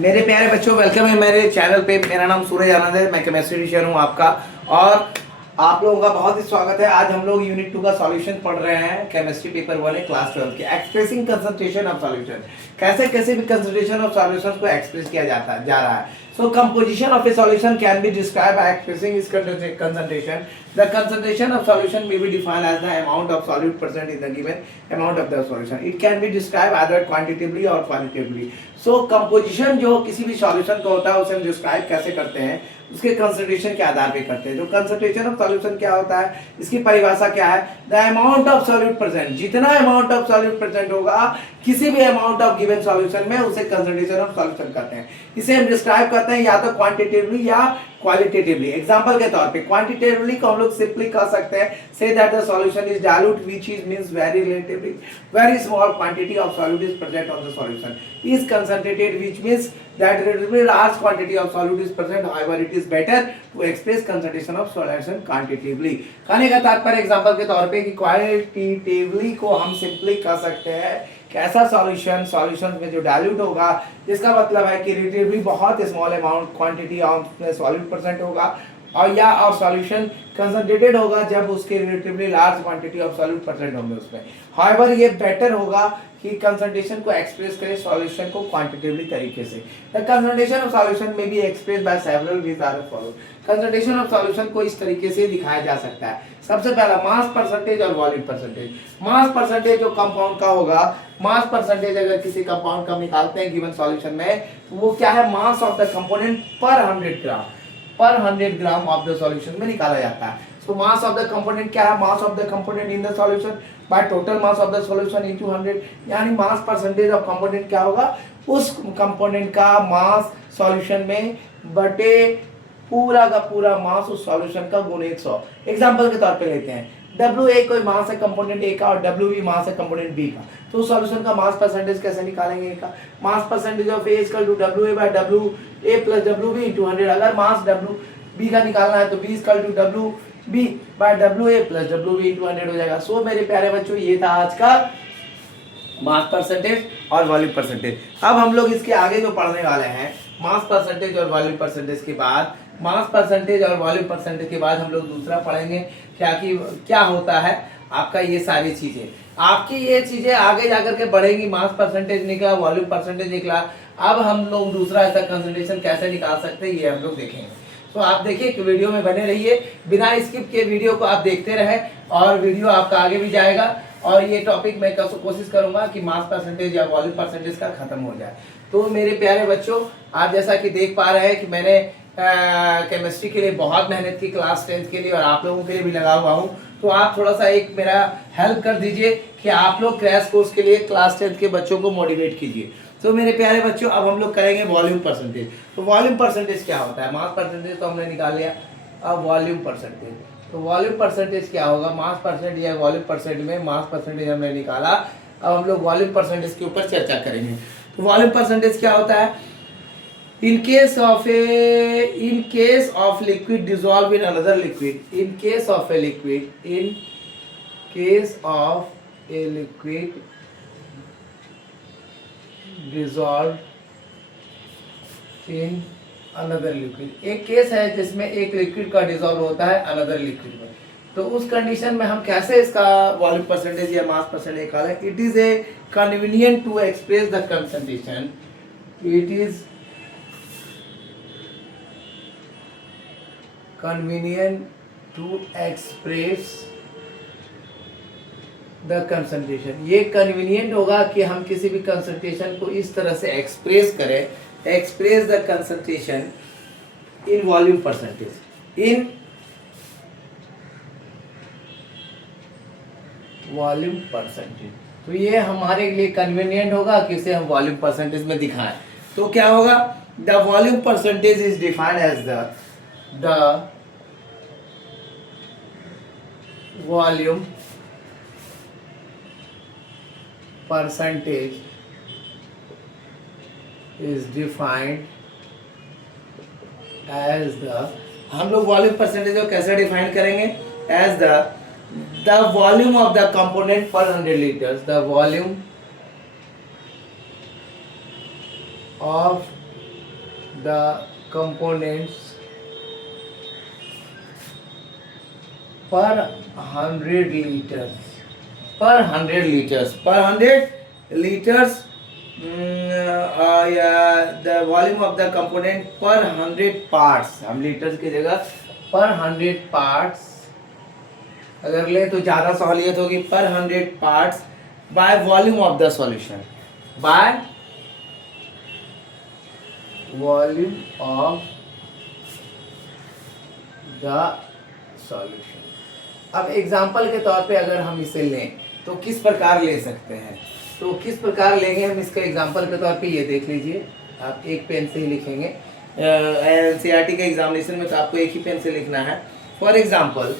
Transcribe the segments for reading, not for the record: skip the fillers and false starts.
मेरे प्यारे बच्चों, वेलकम है मेरे चैनल पे। मेरा नाम सूरज आनंद है, मैं केमिस्ट्री टीचर हूँ आपका। और आप लोगों का बहुत ही स्वागत है। आज हम लोग यूनिट 2 का सॉल्यूशन पढ़ रहे हैं। केमिस्ट्री पेपर 1 है क्लास 12 के, एक्सप्रेसिंग कंसंट्रेशन ऑफ सॉल्यूशन। कैसे कैसे भी कंसंट्रेशन ऑफ सॉल्यूशंस को एक्सप्रेस किया जा रहा है। So composition of a solution can be described by expressing its concentration. The concentration of solution may be defined as the amount of solute present in the given amount of the solution. It can be described either quantitatively or qualitatively. So composition जो किसी भी solution का होता है उसे हम describe कैसे करते हैं, उसके concentration के आधार पे करते हैं। तो concentration of solution क्या होता है, इसकी परिभाषा क्या है? The amount of solute present, जितना amount of solute present होगा किसी भी amount of given solution में, उसे concentration of solution कहते हैं। इसे हम डिस्क्राइब करते हैं या तो क्वांटिटेटिवली या क्वालिटेटिवली। एग्जांपल के तौर पे क्वांटिटेटिवली को हम लोग सिंपली कह सकते हैं, say that the solution is dilute which is means very relatively very small quantity of solute is present on the solution, is concentrated which means that relatively large quantity of solute is present. However, it is better to express concentration of solution quantitatively. कहने का तात्पर्य example के तौर पे कि qualitatively को हम simply कह सकते हैं कि ऐसा सॉल्यूशन में जो डाइल्यूट होगा, जिसका मतलब है कि रिलेटिवली बहुत small amount quantity of solute present होगा, और सॉल्यूशन कंसंट्रेटेड होगा जब उसके relatively large quantity of solute present होंगे उसमें। हाउएवर ये बेटर होगा कि कंसंट्रेशन को एक्सप्रेस करें सॉल्यूशन को क्वांटिटेटिवली तरीके से। द कंसंट्रेशन ऑफ सॉल्यूशन में be express by several ways are follow. Concentration of solution को इस तरीके से दिखाया जा सकता है। सबसे पहला मास परसेंटेज और वॉल्यूम परसेंटेज। मास परसेंटेज जो कंपाउंड का होगा, मास परसेंटेज अगर किसी कंपाउंड का निकालते हैं गिवन सॉल्यूशन में, तो वो क्या है, mass of the component per 100 gram of the solution में निकाला जाता है। सो मास ऑफ द कंपोनेंट क्या है, mass of the component in the solution by total mass of the solution into 100, यानी मास परसेंटेज ऑफ कंपोनेंट क्या होगा, उस कंपोनेंट का मास सॉल्यूशन में बटे पूरा का पूरा मास उस सॉल्यूशन का गुणे 100। एग्जांपल के तौर पे लेते हैं, WA कोई मास है कंपोनेंट A का और WB मास है कंपोनेंट B का, तो सॉल्यूशन का मास परसेंटेज कैसे निकालेंगे? A का mass percentage of A equal to WA by WA plus WB into 100। अगर मास WB का निकालना है तो B equal to WB by WA plus WB into 100 हो जाएगा। सो मेरे प्यारे बच्चों, ये था आज का मास परसेंटेज और वॉल्यूम परसेंटेज। अब हम लोग इसके आगे जो पढ़ने वाले हैं, मास परसेंटेज और वॉल्यूम परसेंटेज के बाद, मास परसेंटेज और वॉल्यूम परसेंटेज के बाद हम लोग दूसरा पढ़ेंगे क्या होता है आपका ये सारी चीजें। आपकी ये चीजें आगे जाकर के बढ़ेंगी। मास परसेंटेज निकला, वॉल्यूम परसेंटेज निकला, अब हम लोग दूसरा ऐसा कंसंट्रेशन कैसे निकाल सकते हैं ये हम लोग देखेंगे। तो आप देखिए कि वीडियो में बने रहिए, बिना स्किप के वीडियो को आप देखते रहे और वीडियो आपका आगे भी जाएगा। और ये टॉपिक मैं कोशिश करूंगा कि मास परसेंटेज या वॉल्यूम परसेंटेज का खत्म हो जाए। तो मेरे प्यारे बच्चों, आप जैसा कि देख पा रहे हैं कि मैंने केमिस्ट्री के लिए बहुत मेहनत की क्लास 10th के लिए, और आप लोगों के लिए भी लगा हुआ हूँ। तो आप थोड़ा सा एक मेरा हेल्प कर दीजिए कि आप लोग क्रैश कोर्स के लिए क्लास 10th के बच्चों को मोटिवेट कीजिए। तो मेरे प्यारे बच्चों, अब हम लोग करेंगे वॉल्यूम परसेंटेज। तो वॉल्यूम परसेंटेज क्या होता है? मास परसेंटेज तो हमने निकाल लिया, अब वॉल्यूम परसेंटेज। तो वॉल्यूम परसेंटेज क्या होगा? मास परसेंट या वॉल्यूम परसेंट में मास परसेंटेज हमने निकाला, अब हम लोग वॉल्यूम परसेंटेज के ऊपर चर्चा करेंगे। तो वॉल्यूम परसेंटेज क्या होता है? In case of liquid dissolved in another liquid, in case of a liquid dissolved in another liquid, एक केस है जिसमें एक लिक्विड का डिसॉल्व होता है अनदर लिक्विड में। तो उस कंडीशन में हम कैसे इसका वॉल्यूम परसेंटेज या मास परसेंटेज निकालें? It is a convenient to express the concentration, it is convenient to express the concentration। ये convenient होगा कि हम किसी भी concentration को इस तरह से express करें, express the concentration in volume percentage, in volume percentage। तो ये हमारे लिए convenient होगा कि इसे हम volume percentage में दिखाएं। तो क्या होगा? The volume percentage is defined as the volume percentage is defined as the, हम लोग वॉल्यूम परसेंटेज को कैसे डिफाइन करेंगे? As the volume of the component per 100 litres, the volume of the components per 100 liters, per 100 liters, per 100 liters, the volume of the component per 100 parts, हम litres की जगह पर 100 parts अगर ले तो ज़्यादा सहूलियत होगी, पर 100 parts by volume of the solution, by volume of the solution। अब एग्जाम्पल के तौर पे अगर हम इसे लें तो किस प्रकार ले सकते हैं, तो किस प्रकार लेंगे हम इसका एग्जाम्पल के तौर पे, ये देख लीजिए, आप एक पेन से ही लिखेंगे। एनसीईआरटी के एग्जामिनेशन में तो आपको एक ही पेन से लिखना है। फॉर एग्जाम्पल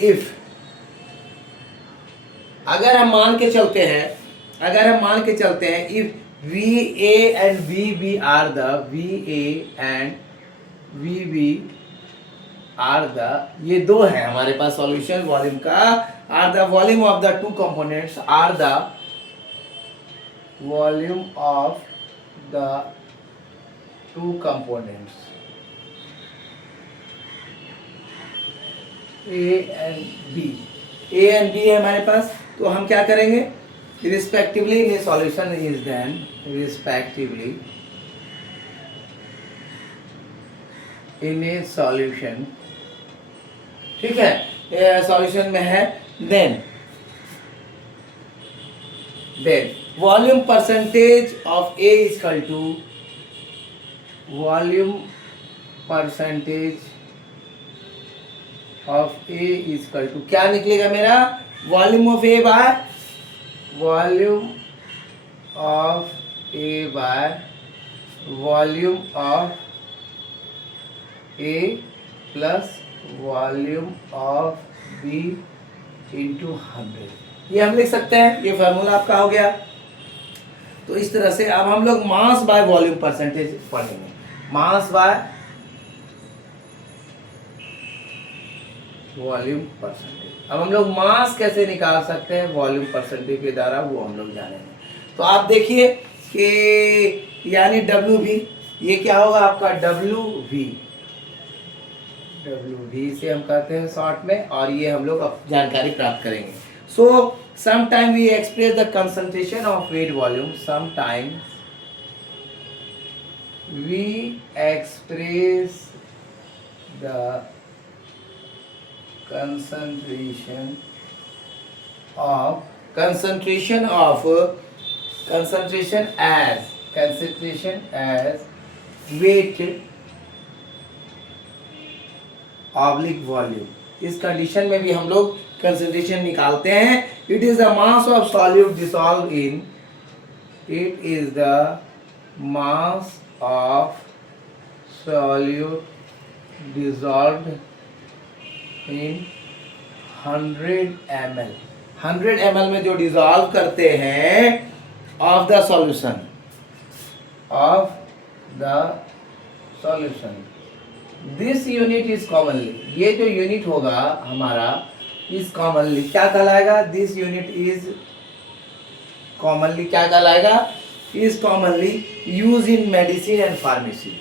इफ, अगर हम मान के चलते हैं if VA and VB are the ये दो है हमारे पास सॉल्यूशन वॉल्यूम का, are the volume of the two components, are the volume of the two components A and B है हमारे पास, तो हम क्या करेंगे, respectively in a solution is then respectively in a solution, ठीक है, सॉल्यूशन में है, then volume percentage of A is equal to volume percentage of A is equal to क्या निकलेगा मेरा, volume of A by volume of A by volume of A plus volume of B into 100। ये हम लिख सकते हैं, ये formula आपका हो गया। तो इस तरह से अब हम लोग मास बाय वॉल्यूम परसेंटेज पढ़ेंगे, मास बाय वॉल्यूम परसेंटेज। अब हम लोग मास कैसे निकाल सकते हैं वॉल्यूम परसेंटेज के द्वारा, वो हम लोग जानेंगे। तो आप देखिए कि यानी WV, ये क्या होगा आपका WV से हम कहते हैं शॉर्ट में, और ये हम लोग अब जानकारी प्राप्त करेंगे। So sometime we express the concentration of weight volume, sometime we express the concentration as weight oblique volume. इस कंडीशन में भी हम लोग कंसंट्रेशन निकालते हैं। It is the mass of solute dissolve in, it is the mass of solute dissolved in 100 ml, 100 ml में जो डिसॉल्व करते हैं of the solution, this unit is commonly, ये जो यूनिट होगा हमारा इज कॉमनली क्या कहलाएगा, दिस यूनिट इज कॉमनली क्या कहलाएगा, is commonly use in medicine and pharmacy,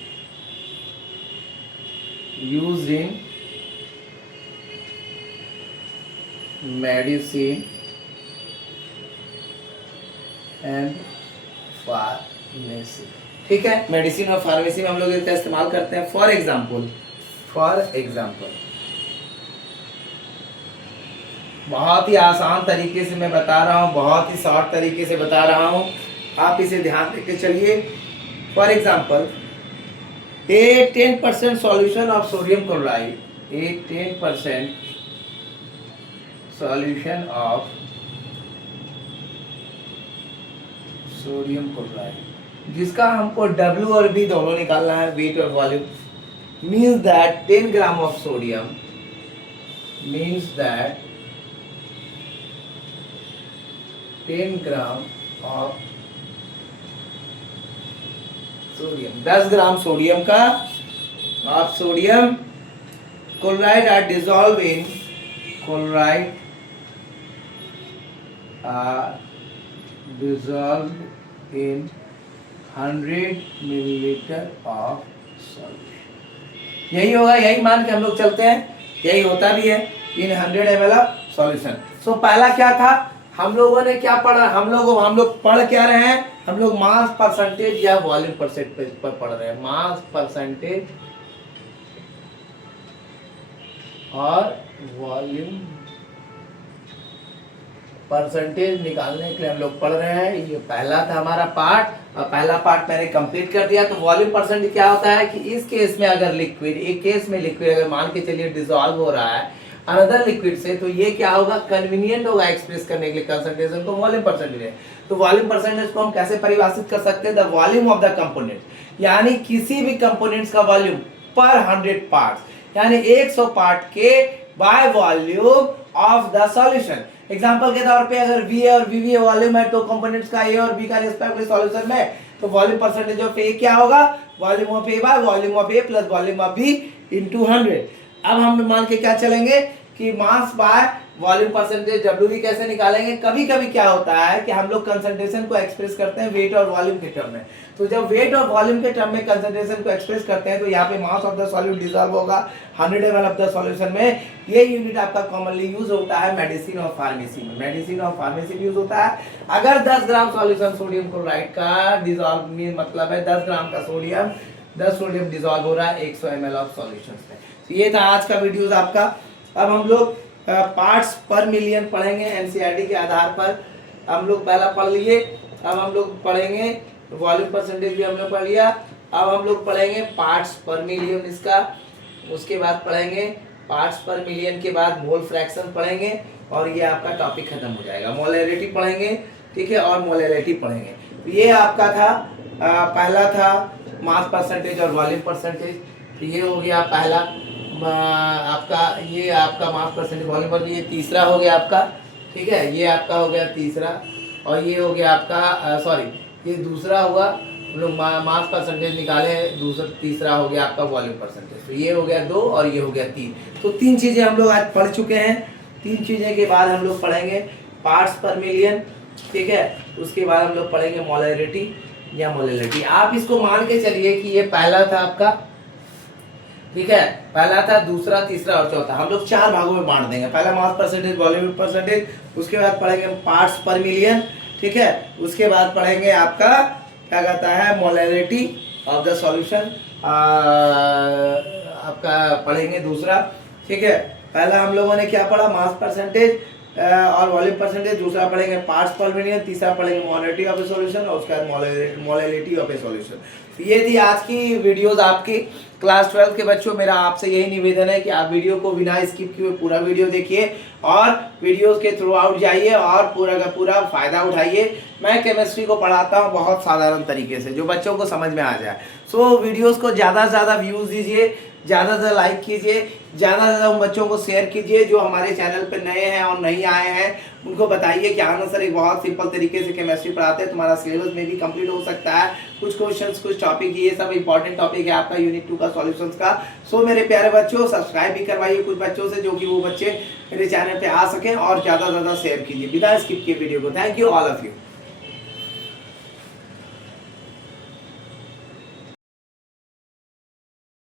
use in medicine and pharmacy. ठीक है, मेडिसिन और फार्मेसी में हम लोग इसका इस्तेमाल करते हैं। फॉर एग्जाम्पल बहुत ही आसान तरीके से मैं बता रहा हूँ, बहुत ही शॉर्ट तरीके से बता रहा हूँ, आप इसे ध्यान देके चलिए। For example A 10% solution of sodium chloride, A 10% solution of sodium chloride, जिसका हमको W और B दोनों निकालना है, वेट और volume, means that 10 gram of sodium, means that 10 gram of sodium, 10 gram sodium का of sodium chloride are dissolve in, chloride dissolved in 100 milliliter of solution। यही होगा, यही मान के हम लोग चलते हैं, यही होता भी है इन 100 ml ऑफ सॉल्यूशन। सो पहला क्या था, हम लोगों ने क्या पढ़ा, हम लोग पढ़ क्या रहे हैं, हम लोग मास परसेंटेज या वॉल्यूम परसेंटेज पर पढ़ रहे हैं। मास परसेंटेज और वॉल्यूम परसेंटेज निकालने के लिए हम लोग पढ़ रहे हैं। ये पहला था हमारा पार्ट, और पहला पार्ट मैंने कंप्लीट कर दिया। तो वॉल्यूम परसेंटेज क्या होता है कि इस केस में अगर लिक्विड, एक केस में लिक्विड अगर मान के चलिए डिसॉल्व हो रहा है अनदर लिक्विड से, तो ये क्या होगा, कन्वीनियंट होगा एक्सप्रेस करने के लिए कंसंट्रेशन को वॉल्यूम परसेंटेज है। तो वॉल्यूम परसेंटेज को हम कैसे परिभाषित कर सकते हैं, the volume of the component, यानी किसी भी कंपोनेंट्स का वॉल्यूम पर 100 पार्ट्स, यानी 100 पार्ट के by volume of the solution. Example के तौर पे अगर V और VV वॉल्यूम है तो कंपोनेंट्स का A और B का रिस्पेक्टिवली सॉल्यूशन में, तो वॉल्यूम परसेंटेज ऑफ A क्या होगा, volume of A by volume of A plus volume of B into 100। अब हम मान के क्या चलेंगे कि mass by volume percentage WV कैसे निकालेंगे। कभी कभी क्या होता है कि हम लोग कंसंट्रेशन को एक्सप्रेस करते हैं वेट और वॉल्यूम के टर्म में। तो जब वेट और वॉल्यूम के टर्म में कंसंट्रेशन को एक्सप्रेस करते हैं तो यहाँ पे mass of the solute dissolve होगा 100 ml ऑफ द सॉल्यूशन में। ये यूनिट आपका कॉमनली यूज होता है मेडिसिन और फार्मेसी में, मेडिसिन और फार्मेसी में यूज होता है। अगर 10 ग्राम सॉल्यूशन सोडियम क्लोराइड का डिसॉल्व में, मतलब है 10 ग्राम का सोडियम, 10 सोडियम डिसॉल्व हो रहा है 100 ml ऑफ सॉल्यूशन में। तो ये था आज का वीडियोस आपका। अब हम लोग पार्ट्स पर मिलियन पढ़ेंगे एनसीईआरटी के आधार पर। हम लोग पहला पढ़ लिए, अब हम लोग पढ़ेंगे वॉल्यूम परसेंटेज भी हम लोग पढ़ लिया। अब हम लोग पढ़ेंगे पार्ट्स पर मिलियन इसका, उसके बाद पढ़ेंगे पार्ट्स पर मिलियन के बाद मोल फ्रैक्शन पढ़ेंगे, और ये आपका टॉपिक खत्म हो जाएगा। मोलैरिटी पढ़ेंगे, ठीक है, और मोलैरिटी पढ़ेंगे। तो ये आपका था पहला था मास परसेंटेज और वॉल्यूम परसेंटेज। तो ये हो गया पहला आपका, ये आपका मास परसेंटेज वॉल्यूम पर, ये तीसरा हो गया आपका, ठीक है, ये आपका हो गया तीसरा, और ये हो गया आपका ये दूसरा हुआ। हम लोग मास परसेंटेज निकाले, दूसरा तीसरा हो गया आपका वॉल्यूम परसेंटेज। तो ये हो गया 2 और ये हो गया 3। तो 3 चीज़ें हम लोग आज पढ़ चुके हैं। 3 चीज़ें के बाद हम लोग पढ़ेंगे पार्ट्स पर मिलियन, ठीक है, उसके बाद हम लोग पढ़ेंगे मोलैरिटी या मोलैलिटी। आप इसको मान के चलिए कि ये पहला था आपका, ठीक है, पहला था, दूसरा, तीसरा और चौथा। हम लोग 4 भागों में बांट देंगे। पहला मास परसेंटेज, वॉल्यूम परसेंटेज, उसके बाद पढ़ेंगे पार्ट्स पर मिलियन, ठीक है, उसके बाद पढ़ेंगे आपका क्या कहता है मोलैरिटी ऑफ द सॉल्यूशन, आपका पढ़ेंगे दूसरा, ठीक है। पहला हम लोगों ने क्या पढ़ा, मास परसेंटेज और वॉल्यूम परसेंटेज, दूसरा पढ़ेंगे पार्ट्स पर मिलियन, तीसरा पढ़ेंगे मोलैरिटी ऑफ ए सॉल्यूशन, और उसके बाद मोलैलिटी ऑफ ए सॉल्यूशन। ये थी आज की वीडियोस आपकी क्लास 12 के बच्चों। मेरा आपसे यही निवेदन है कि आप वीडियो को बिना स्किप किए पूरा वीडियो देखिए और वीडियोस के थ्रू आउट जाइए और पूरा का पूरा फायदा उठाइए। मैं केमिस्ट्री को पढ़ाता हूँ बहुत साधारण तरीके से, जो बच्चों को समझ में आ जाए। सो वीडियोस को ज़्यादा से ज़्यादा व्यूज़ दीजिए, ज़्यादा से ज़्यादा लाइक कीजिए, ज़्यादा से ज़्यादा उन बच्चों को शेयर कीजिए जो हमारे चैनल पर नए हैं और नहीं आए हैं। उनको बताइए कि आनंद सर एक बहुत सिंपल तरीके से केमिस्ट्री पढ़ाते हैं, तुम्हारा सिलेबस में भी कंप्लीट हो सकता है। कुछ क्वेश्चंस, कुछ टॉपिक, ये सब इंपॉर्टेंट टॉपिक है आपका यूनिट 2 का सॉल्यूशंस का। सो मेरे प्यारे बच्चों, सब्सक्राइब भी करवाइए कुछ बच्चों से, जो कि वो बच्चे मेरे चैनल पे आ सकें, और ज़्यादा से ज़्यादा शेयर कीजिए बिना स्किप किए वीडियो को। Thank you all of you.